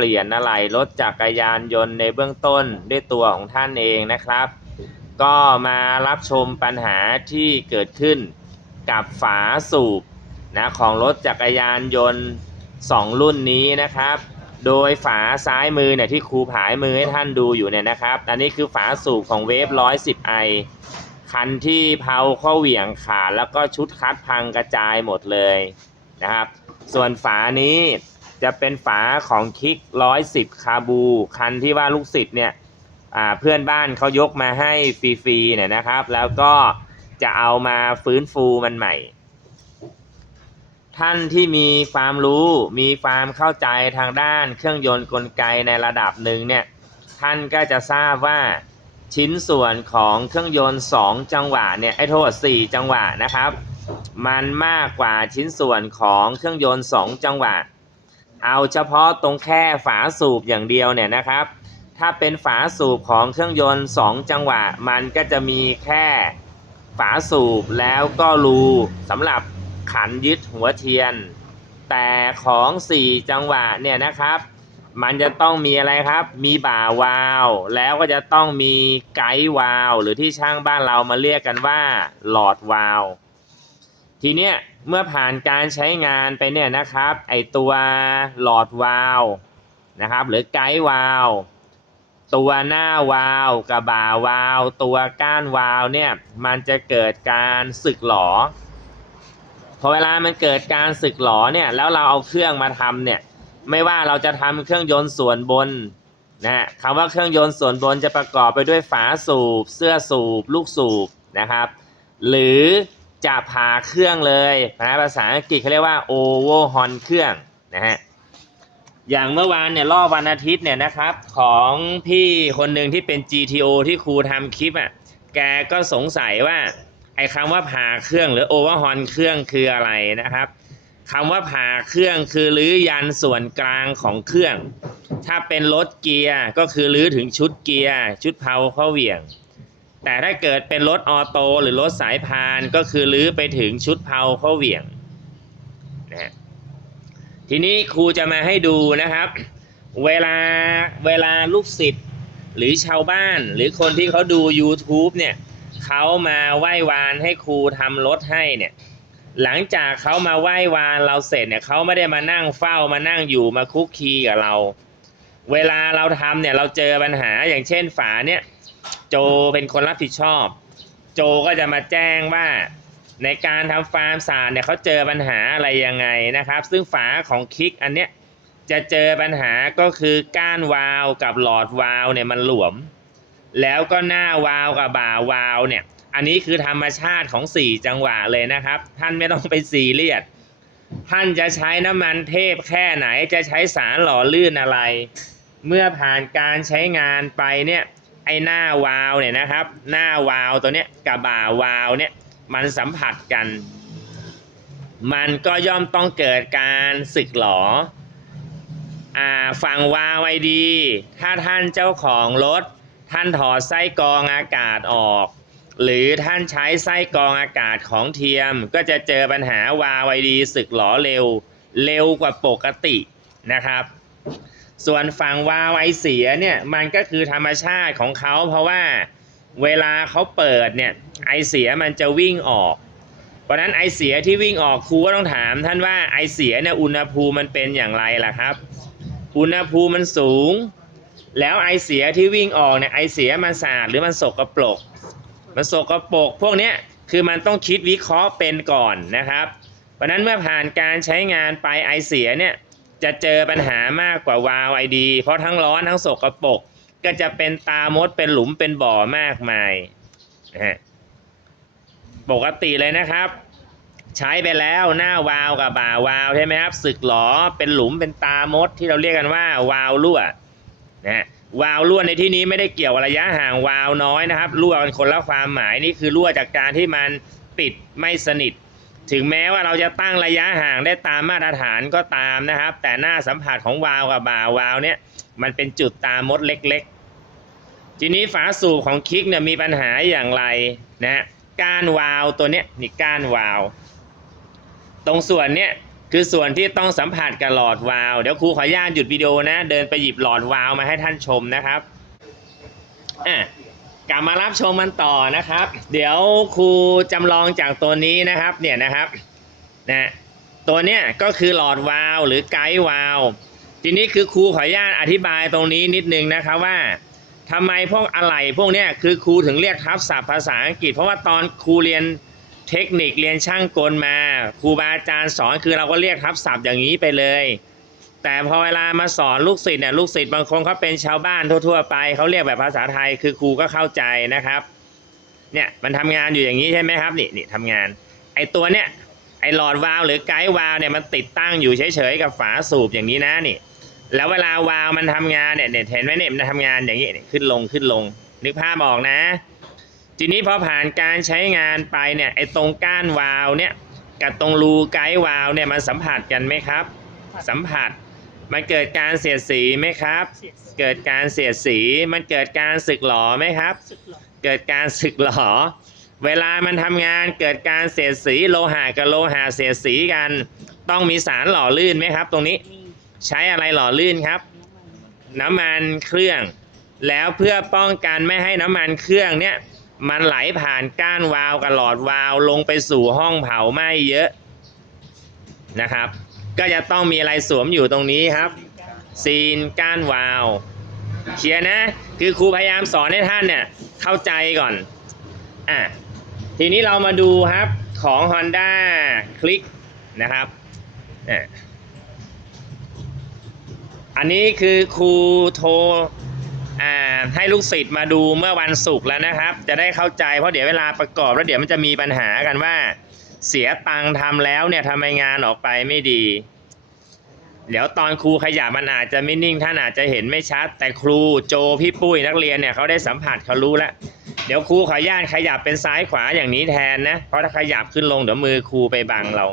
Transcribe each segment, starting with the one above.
เปลี่ยนอะไหล่รถจักรยานยนต์ในเบื้องต้นด้วยตัวของท่านเองนะครับ ก็มารับชมปัญหาที่เกิดขึ้นกับฝาสูบนะของรถจักรยานยนต์ 2 รุ่นนี้นะครับ โดยฝาซ้ายมือเนี่ยที่ครูผายมือให้ท่านดูอยู่เนี่ยนะครับ อันนี้คือฝาสูบของเวฟ110ไอคันที่เพาเข้าเหวี่ยงขาดแล้วก็ชุดคัดพังกระจายหมดเลยนะครับ ส่วนฝานี้ จะเป็นฝาของคิก110คาบูคันที่ว่าลูกศิษย์เนี่ยเพื่อนบ้านเขายกมาให้ฟรีๆเนี่ยนะครับ แล้วก็จะเอามาฟื้นฟูมันใหม่ ท่านที่มีความรู้มีความเข้าใจทางด้านเครื่องยนต์กลไกในระดับหนึ่งเนี่ยท่านก็จะทราบว่าชิ้นส่วนของเครื่องยนต์ 2 จังหวะเนี่ยไอ้โทษ 4 จังหวะนะครับ มันมากกว่าชิ้นส่วนของเครื่องยนต์ 2 จังหวะ เอาเฉพาะตรงแค่ฝาสูบอย่างเดียวเนี่ยนะครับ ถ้าเป็นฝาสูบของเครื่องยนต์ 2 จังหวะ มันก็จะมีแค่ฝาสูบแล้วก็รูสำหรับขันยึดหัวเทียน แต่ของ 4 จังหวะเนี่ยนะครับ มันจะต้องมีอะไรครับ มีบ่าวาล์วแล้วก็จะต้องมีไกด์วาล์วหรือที่ช่างบ้านเรามาเรียกกันว่าหลอดวาล์ว ทีเนี้ยเมื่อผ่านการใช้งานไปเนี่ยนะครับ ไอตัวหลอดวาลนะครับ หรือไกด์วาลตัวหน้าวาลกับบ่าวาลตัวก้านวาลเนี่ยมันจะเกิดการสึกหรอพอเวลามันเกิดการสึกหรอเนี่ยแล้วเราเอาเครื่องมาทำเนี่ยไม่ว่าเราจะทำเครื่องยนต์ส่วนบนนะคำว่าเครื่องยนต์ส่วนบนจะประกอบไปด้วยฝาสูบ เสื้อสูบ ลูกสูบนะครับ หรือ จะผ่าเครื่องเลยนะภาษาอังกฤษเขาเรียกว่าโอเวอร์ฮอนเครื่องนะฮะอย่างเมื่อวานเนี่ยรอบวันอาทิตย์เนี่ยนะครับ ของพี่คนหนึ่งที่เป็น GTO ที่ครูทำคลิปอะแกก็สงสัยว่าไอ้คำว่าผ่าเครื่องหรือโอเวอร์ฮอนเครื่องคืออะไรนะครับคำว่าผ่าเครื่องคือรื้อยันส่วนกลางของเครื่อง ถ้าเป็นรถเกียร์ก็คือรื้อถึงชุดเกียร์ชุดเพาเข้าเหวี่ยง แต่ถ้าเกิดเป็นรถออโต้หรือรถสายพานก็คือรื้อไปถึงชุดเพาเข้าเหวี่ยงนะฮะทีนี้ครูจะมาให้ดูนะครับ เวลาเวลาลูกศิษย์หรือชาวบ้านหรือคนที่เขาดู YouTube เนี่ยเขามาไหว้วานให้ครูทำรถให้เนี่ยหลังจากเขามาไหว้วานเราเสร็จเนี่ยเขาไม่ได้มานั่งเฝ้ามานั่งอยู่มาคุกคีกับเรา เวลาเราทำเนี่ยเราเจอปัญหาอย่างเช่นฝาเนี่ย โจเป็นคนรับผิดชอบ โจก็จะมาแจ้งว่าในการทำฟาร์มสารเนี่ยเขาเจอปัญหาอะไรยังไงนะครับ ซึ่งฝาของคิกอันเนี้ยจะเจอปัญหาก็คือก้านวาล์วกับหลอดวาล์วเนี่ยมันหลวม แล้วก็หน้าวาล์วกับบ่าวาล์วเนี่ย อันนี้คือธรรมชาติของ 4 จังหวะเลยนะครับ ท่านไม่ต้องไปซีเรียสท่านจะใช้น้ำมันเทพแค่ไหนจะใช้สารหล่อลื่นอะไร เมื่อผ่านการใช้งานไปเนี่ย ไอ้หน้าวาล์วเนี่ยนะครับ หน้าวาล์วตัวเนี้ยกับบ่าวาล์วเนี่ยมันสัมผัสกัน มันก็ย่อมต้องเกิดการสึกหรออ่าฝั่งวาล์วไอดี ถ้าท่านเจ้าของรถ ท่านถอดไส้กรองอากาศออก หรือท่านใช้ไส้กรองอากาศของเทียม ก็จะเจอปัญหาวาล์วไอดีสึกหรอเร็ว เร็วกว่าปกตินะครับ ส่วนฝั่งวาล์วไอเสียเนี่ยมันก็คือธรรมชาติของเขาเพราะว่าเวลาเขาเปิดเนี่ยไอเสียมันจะวิ่งออก เพราะนั้นไอเสียที่วิ่งออกครูก็ต้องถาม ท่านว่าไอเสียเนี่ยอุณหภูมิมันเป็นอย่างไรล่ะครับ อุณหภูมิมันสูง แล้วไอเสียที่วิ่งออกเนี่ยไอเสียมันสะอาดหรือมันสกปรกมันสกปรกพวกเนี้ยคือมันต้องคิดวิเคราะห์เป็นก่อนนะครับ เพราะนั้นเมื่อผ่านการใช้งานไปไอเสียเนี่ย จะเจอปัญหามากกว่าวาวไอดี เพราะทั้งร้อนทั้งสกรปรกก็จะเป็นตามดเป็นหลุมเป็นบ่อมากมายนะฮะปกติเลยนะครับ ใช้ไปแล้วหน้าวาวกับบ่าวาวใช่ไหมครับสึกหลอเป็นหลุมเป็นตามดที่เราเรียกกันว่าวาล์วรั่วนะฮะวาล์วรั่วในที่นี้ไม่ได้เกี่ยวกับระยะห่างวาล์วน้อยนะครับรั่วกันคนละความหมายนี่คือรั่วจากการที่มันปิดไม่สนิท ถึงแม้ว่าเราจะตั้งระยะห่างได้ตามมาตรฐานก็ตามนะครับ แต่หน้าสัมผัสของวาล์วกับบ่าวาล์วเนี่ยมันเป็นจุดตามมดเล็กๆ ทีนี้ฝาสูบของคิกเนี่ยมีปัญหาอย่างไรนะฮะก้านวาล์วตัวเนี้ยนี่ก้านวาล์วตรงส่วนเนี้ยคือส่วนที่ต้องสัมผัสกับหลอดวาล์วเดี๋ยวครูขออนุญาตหยุดวิดีโอนะ เดินไปหยิบหลอดวาล์วมาให้ท่านชมนะครับอะ กลับมารับชมมันต่อนะครับ เดี๋ยวครูจำลองจากตัวนี้นะครับเนี่ยนะครับนะตัวเนี้ยก็คือหลอดวาลหรือไกด์วาลทีนี้คือครูขออนุญาตอธิบายตรงนี้นิดนึงนะครับว่าทำไมพวกอะไหล่พวกเนี้ยคือครูถึงเรียกทับศัพท์ภาษาอังกฤษ เพราะว่าตอนครูเรียนเทคนิคเรียนช่างกลมา ครูบาอาจารย์สอนคือเราก็เรียกทับศัพท์อย่างนี้ไปเลย แต่พอเวลามาสอนลูกศิษย์เนี่ยลูกศิษย์บางคนเขาเป็นชาวบ้านทั่ว ๆ ไปเขาเรียกแบบภาษาไทยคือครูก็เข้าใจนะครับ เนี่ยมันทำงานอยู่อย่างนี้ใช่ไหมครับนี่นี่ทำงาน ไอตัวเนี่ยไอหลอดวาล์วหรือไกด์วาล์วเนี่ยมันติดตั้งอยู่เฉยๆกับฝาสูบอย่างนี้นะนี่ แล้วเวลาวาล์วมันทำงานเนี่ยเนี่ยเห็นไหมเนี่ยมันทำงานอย่างนี้ขึ้นลงขึ้นลง นึกภาพออกนะ ทีนี้พอผ่านการใช้งานไปเนี่ยไอตรงก้านวาล์วเนี่ยกับตรงรูไกด์วาล์วเนี่ยมันสัมผัสกันไหมครับ สัมผัส มันเกิดการเสียดสีไหมครับ เสียดสีเกิดการเสียดสี มันเกิดการสึกหรอไหมครับ สึกหรอเกิดการสึกหรอเวลามันทำงานเกิดการเสียดสีโลหะกับโลหะเสียดสีกัน ต้องมีสารหล่อลื่นไหมครับ ตรงนี้มีใช้อะไรหล่อลื่นครับ น้ำมันน้ำมันเครื่อง แล้วเพื่อป้องกันไม่ให้น้ำมันเครื่องเนี่ยมันไหลผ่านก้านวาล์วกับหลอดวาล์วลงไปสู่ห้องเผาไหม้เยอะนะครับ ก็จะต้องมีอะไรสวมอยู่ตรงนี้ครับซีนก้านวาล์วเคลียร์นะ คือครูพยายามสอนให้ท่านเนี่ยเข้าใจก่อนอะทีนี้เรามาดูครับของ Honda Click นะครับอันนี้คือครูโทรอ่าให้ลูกศิษย์มาดูเมื่อวันศุกร์แล้วนะครับ จะได้เข้าใจเพราะเดี๋ยวเวลาประกอบแล้วเดี๋ยวมันจะมีปัญหากันว่า เสียตังค์ทำแล้วเนี่ยทำไมงานออกไปไม่ดี เดี๋ยวตอนครูขยับมันอาจจะไม่นิ่งท่านอาจจะเห็นไม่ชัด แต่ครูโจพี่ปุ้ยนักเรียนเนี่ยเขาได้สัมผัสเขารู้แล้ว เดี๋ยวครูขออนุญาตขยับเป็นซ้ายขวาอย่างนี้แทนนะ เพราะถ้าขยับขึ้นลงเดี๋ยวมือครูไปบังเรา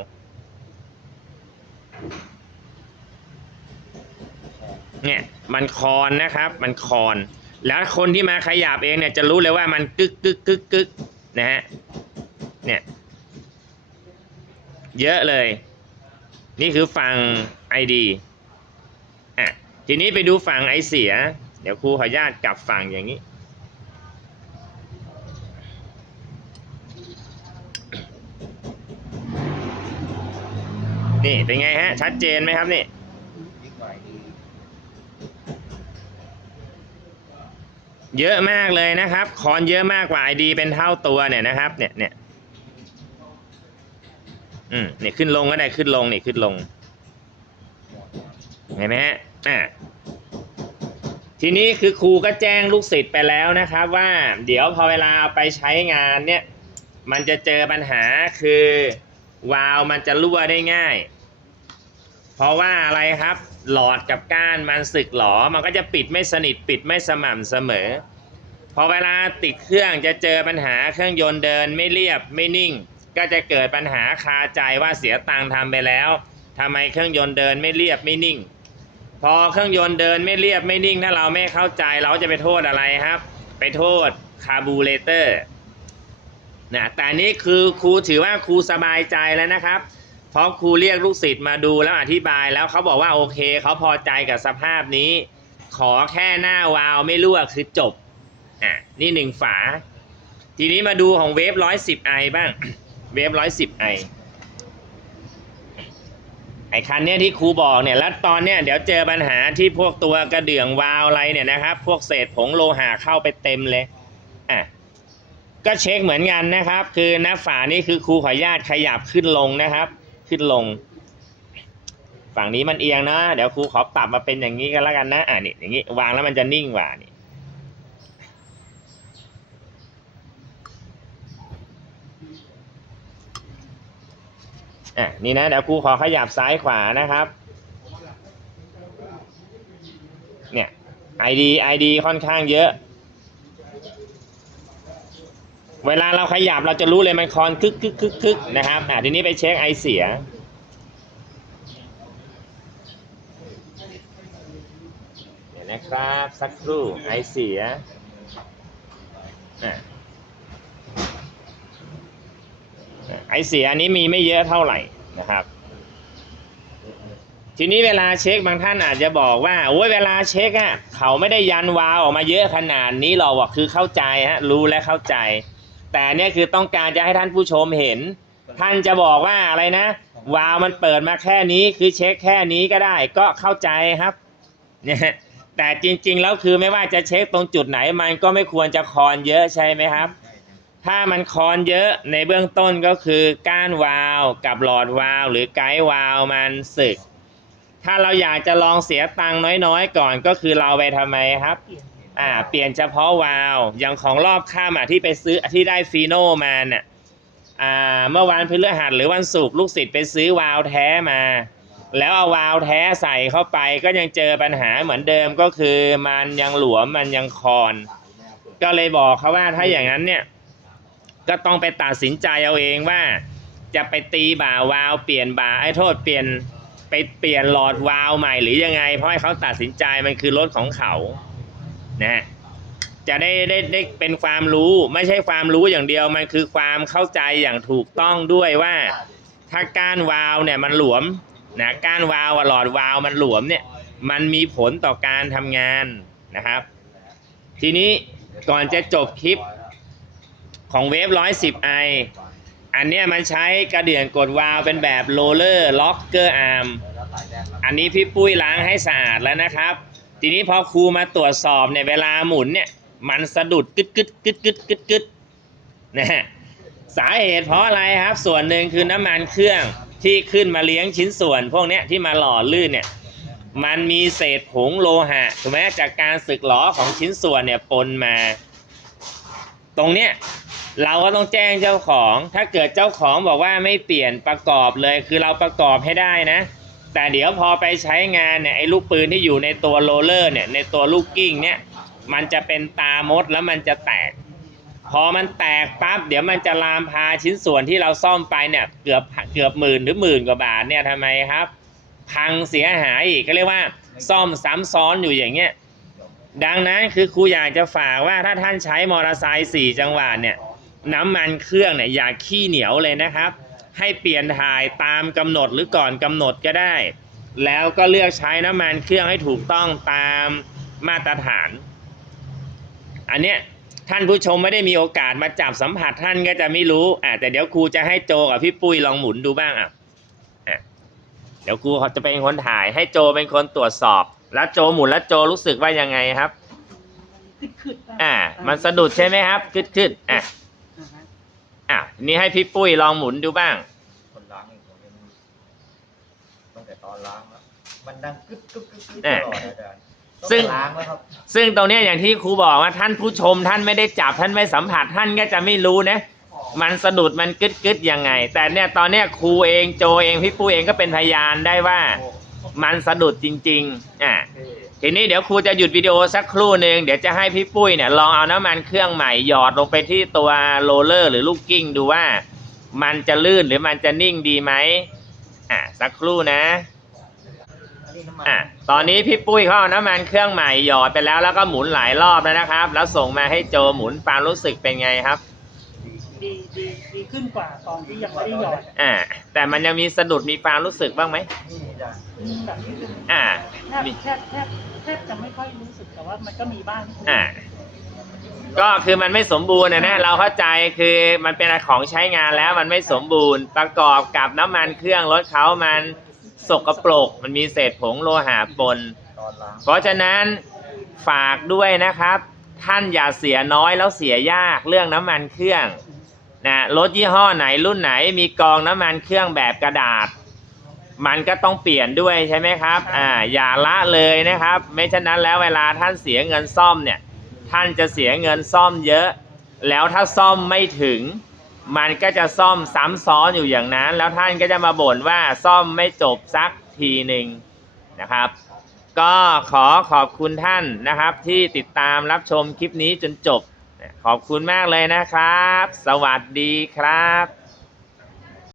เนี่ยมันคอนนะครับ มันคอน แล้วคนที่มาขยับเองเนี่ยจะรู้เลยว่ามันกึกกึกกึกกึกนะฮะเนี่ย เยอะเลย นี่คือฝั่ง ID อะทีนี้ไปดูฝั่งไอเสีย เดี๋ยวครูขออนุญาตกลับฝั่งอย่างนี้ นี่เป็นไงฮะ ชัดเจนไหมครับนี่เยอะมากเลยนะครับ คอนเยอะมากกว่า ID เป็นเท่าตัวเนี่ยนะครับ เนี่ยเนี่ย อืมนี่ขึ้นลงก็ได้ขึ้นลงนี่ขึ้นลง เห็นไหมฮะอ่าทีนี้คือครูก็แจ้งลูกศิษย์ไปแล้วนะครับว่า เดี๋ยวพอเวลาเอาไปใช้งานเนี่ย มันจะเจอปัญหาคือ วาล์วมันจะรั่วได้ง่าย เพราะว่าอะไรครับ หลอดกับก้านมันสึกหรอมันก็จะปิดไม่สนิทปิดไม่สม่ำเสมอ พอเวลาติดเครื่องจะเจอปัญหาเครื่องยนต์เดินไม่เรียบไม่นิ่ง ก็จะเกิดปัญหาคาใจว่าเสียตังค์ทำไปแล้วทำไมเครื่องยนต์เดินไม่เรียบไม่นิ่ง พอเครื่องยนต์เดินไม่เรียบไม่นิ่ง ถ้าเราไม่เข้าใจเราจะไปโทษอะไรครับ ไปโทษคาร์บูเรเตอร์นะแต่นนี้คือครูถือว่าครูสบายใจแล้วนะครับ เพราะครูเรียกลูกศิษย์มาดูแล้วอธิบายแล้วเขาบอกว่าโอเคเขาพอใจกับสภาพนี้ ขอแค่หน้าวาล์วไม่รั่วคือจบอะนี่หนึ่งฝา ทีนี้มาดูของเวฟร้อยสิบไอบ้าง เวฟร้อยสิบไอไอคันเนี้ยที่ครูบอกเนี่ยแล้วตอนเนี้ยเดี๋ยวเจอปัญหาที่พวกตัวกระเดื่องวาล์วอะไรเนี่ยนะครับ พวกเศษผงโลหะเข้าไปเต็มเลยอะก็เช็คเหมือนกันนะครับ คือหน้าฝานี่คือครูขออนุญาตขยับขึ้นลงนะครับ ขึ้นลง ฝั่งนี้มันเอียงนะ เดี๋ยวครูขอปรับมาเป็นอย่างนี้กันแล้วกันนะอ่านี่อย่างนี้วางแล้วมันจะนิ่งกว่านี่ อะนี่นะเดี๋ยวครูขอขยับซ้ายขวานะครับ เนี่ย ID ID ค่อนข้างเยอะ เวลาเราขยับเราจะรู้เลยมันคอนคึกคึกคึกคึกนะครับอะทีนี้ไปเช็คไอเสียเดี๋ยวนะครับ สักครู่ไอเสียอะ ไอเสียอันนี้มีไม่เยอะเท่าไหร่นะครับ ทีนี้เวลาเช็คบางท่านอาจจะบอกว่าโอ้ยเวลาเช็คอะเขาไม่ได้ยันวาวออกมาเยอะขนาดนี้หรอกว่าคือเข้าใจฮะรู้และเข้าใจ แต่เนี่ยคือต้องการจะให้ท่านผู้ชมเห็น ท่านจะบอกว่าอะไรนะ วาวมันเปิดมาแค่นี้คือเช็คแค่นี้ก็ได้ ก็เข้าใจครับเนี่ยแต่จริงๆแล้วคือไม่ว่าจะเช็คตรงจุดไหนมันก็ไม่ควรจะคอนเยอะใช่ไหมครับ ถ้ามันคอนเยอะในเบื้องต้นก็คือก้านวาล์วกับหลอดวาล์วหรือไกด์วาล์วมันสึก ถ้าเราอยากจะลองเสียตังค์น้อยๆ ก่อนก็คือเราไปทำไมครับอ่าเปลี่ยนเฉพาะวาล์วอย่างของรอบข้ามอะที่ไปซื้อที่ได้ฟีโนมาเนี่ยอ่าเมื่อวันพฤหัสหรือวันศุกร์ลูกศิษย์ไปซื้อวาล์วแท้มา แล้วเอาวาล์วแท้ใส่เข้าไปก็ยังเจอปัญหาเหมือนเดิมก็คือมันยังหลวมมันยังคอน ก็เลยบอกเขาว่าถ้าอย่างนั้นเนี่ย ก็ต้องไปตัดสินใจเอาเองว่า จะไปตีบ่าวาวเปลี่ยนบ่าไอ้โทษเปลี่ยนไปเปลี่ยนหลอดวาวใหม่หรือยังไง เพราะให้เขาตัดสินใจมันคือรถของเขานะฮะจะได้ได้ได้เป็นความรู้ไม่ใช่ความรู้อย่างเดียวมันคือความเข้าใจอย่างถูกต้องด้วยว่า ถ้าก้านวาวเนี่ยมันหลวมนะก้านวาวหลอดวาวมันหลวมเนี่ยมันมีผลต่อการทำงานนะครับ ทีนี้ก่อนจะจบคลิป ของเวฟร้อยสิบไออันเนี้ยมันใช้กระเดื่องกดวาล์วเป็นแบบโรลเลอร์ล็อกเกอร์อาร์มอันนี้พี่ปุ้ยล้างให้สะอาดแล้วนะครับ ทีนี้พอครูมาตรวจสอบเนี่ยเวลาหมุนเนี่ยมันสะดุดกึดกึดกึดกึดกึดกึดนะฮะสาเหตุเพราะอะไรครับ ส่วนหนึ่งคือน้ำมันเครื่องที่ขึ้นมาเลี้ยงชิ้นส่วน พวกเนี้ยที่มาหล่อลื่นเนี่ยมันมีเศษผงโลหะถูกไหมจากการสึกหรอของชิ้นส่วนเนี่ยปนมา ตรงเนี้ย เราก็ต้องแจ้งเจ้าของ ถ้าเกิดเจ้าของบอกว่าไม่เปลี่ยนประกอบเลย คือเราประกอบให้ได้นะ แต่เดี๋ยวพอไปใช้งานเนี่ยไอ้ลูกปืนที่อยู่ในตัวโรลเลอร์เนี่ยในตัวลูกกิ้งเนี่ยมันจะเป็นตามดแล้วมันจะแตก พอมันแตกปั๊บเดี๋ยวมันจะลามพาชิ้นส่วนที่เราซ่อมไปเนี่ยเกือบเกือบหมื่นหรือหมื่นกว่าบาทเนี่ยทำไมครับ พังเสียหายอีกก็เรียกว่าซ่อมซ้ำซ้อนอยู่อย่างเงี้ยดังนั้นคือครูอยากจะฝากว่าถ้าท่านใช้มอเตอร์ไซค์สี่จังหวะเนี่ย น้ำมันเครื่องเนี่ยอย่าขี้เหนียวเลยนะครับ ให้เปลี่ยนถ่ายตามกำหนดหรือก่อนกำหนดก็ได้ แล้วก็เลือกใช้น้ำมันเครื่องให้ถูกต้องตามมาตรฐาน อันเนี้ยท่านผู้ชมไม่ได้มีโอกาสมาจับสัมผัสท่านก็จะไม่รู้อะแต่เดี๋ยวครูจะให้โจกับพี่ปุ้ยลองหมุนดูบ้างอะอะเดี๋ยวครูเขาจะเป็นคนถ่าย ให้โจเป็นคนตรวจสอบ แล้วโจหมุนแล้วโจรู้สึกว่ายังไงครับขึ้นๆอ่า มันสะดุดใช่ไหมครับ ขึ้นขึ้นอะอ่าฮะ อะนี่ให้พี่ปุ้ยลองหมุนดูบ้าง คนล้างเองผมยังตั้งแต่ตอนล้างแล้วมันดังกึ๊บกึ๊บกึ๊บกึ๊บอะตลอดอาจารย์ซึ่ง ต้องไปล้างแล้วครับ ซึ่งตรงเนี้ยอย่างที่ครูบอกว่าท่านผู้ชมท่านไม่ได้จับท่านไม่สัมผัสท่านก็จะไม่รู้นะ มันสะดุดมันกึดกึดยังไง แต่เนี่ยตอนเนี้ยครูเองโจเองพี่ปุ้ยเองก็เป็นพยานได้ว่า มันสะดุดจริงๆอะเท่ ทีนี้เดี๋ยวครูจะหยุดวิดีโอสักครู่หนึ่งเดี๋ยวจะให้พี่ปุ้ยเนี่ยลองเอาน้ำมันเครื่องใหม่หยอดลงไปที่ตัวโรลเลอร์ หรือลูกกิ้งดูว่า มันจะลื่นหรือมันจะนิ่งดีไหมอะสักครู่นะอันนี้น้ำมันอะตอนนี้พี่ปุ้ยเขาเอาน้ำมันเครื่องใหม่หยอดไปแล้วแล้วก็หมุนหลายรอบแล้วนะครับ แล้วส่งมาให้โจหมุนความรู้สึกเป็นไงครับดีดีดีขึ้นกว่าตอนที่ยังไม่ได้หยอดอ่าแต่มันยังมีสะดุดมีความรู้สึกบ้างไหมนี่อาจารย์ แบบนี้คืออ่า แทบแทบแทบแทบจะไม่ค่อยรู้สึกแต่ว่ามันก็มีบ้างอ่า ก็คือมันไม่สมบูรณ์นะนะเราเข้าใจคือมันเป็นของใช้งานแล้วมันไม่สมบูรณ์ ประกอบกับน้ำมันเครื่องรถเขามันสกปรกมันมีเศษผงโลหะปนตอนล้างเพราะฉะนั้นฝากด้วยนะครับ ท่านอย่าเสียน้อยแล้วเสียยากเรื่องน้ำมันเครื่องนะรถยี่ห้อไหนรุ่นไหนมีกองน้ำมันเครื่องแบบกระดาษ มันก็ต้องเปลี่ยนด้วยใช่ไหมครับอ่าอย่าละเลยนะครับ ไม่ฉะนั้นแล้วเวลาท่านเสียเงินซ่อมเนี่ย ท่านจะเสียเงินซ่อมเยอะ แล้วถ้าซ่อมไม่ถึง มันก็จะซ่อมซ้ำซ้อนอยู่อย่างนั้น แล้วท่านก็จะมาบ่นว่าซ่อมไม่จบสักทีหนึ่งนะครับ ก็ขอขอบคุณท่านนะครับ ที่ติดตามรับชมคลิปนี้จนจบ ขอบคุณมากเลยนะครับ สวัสดีครับ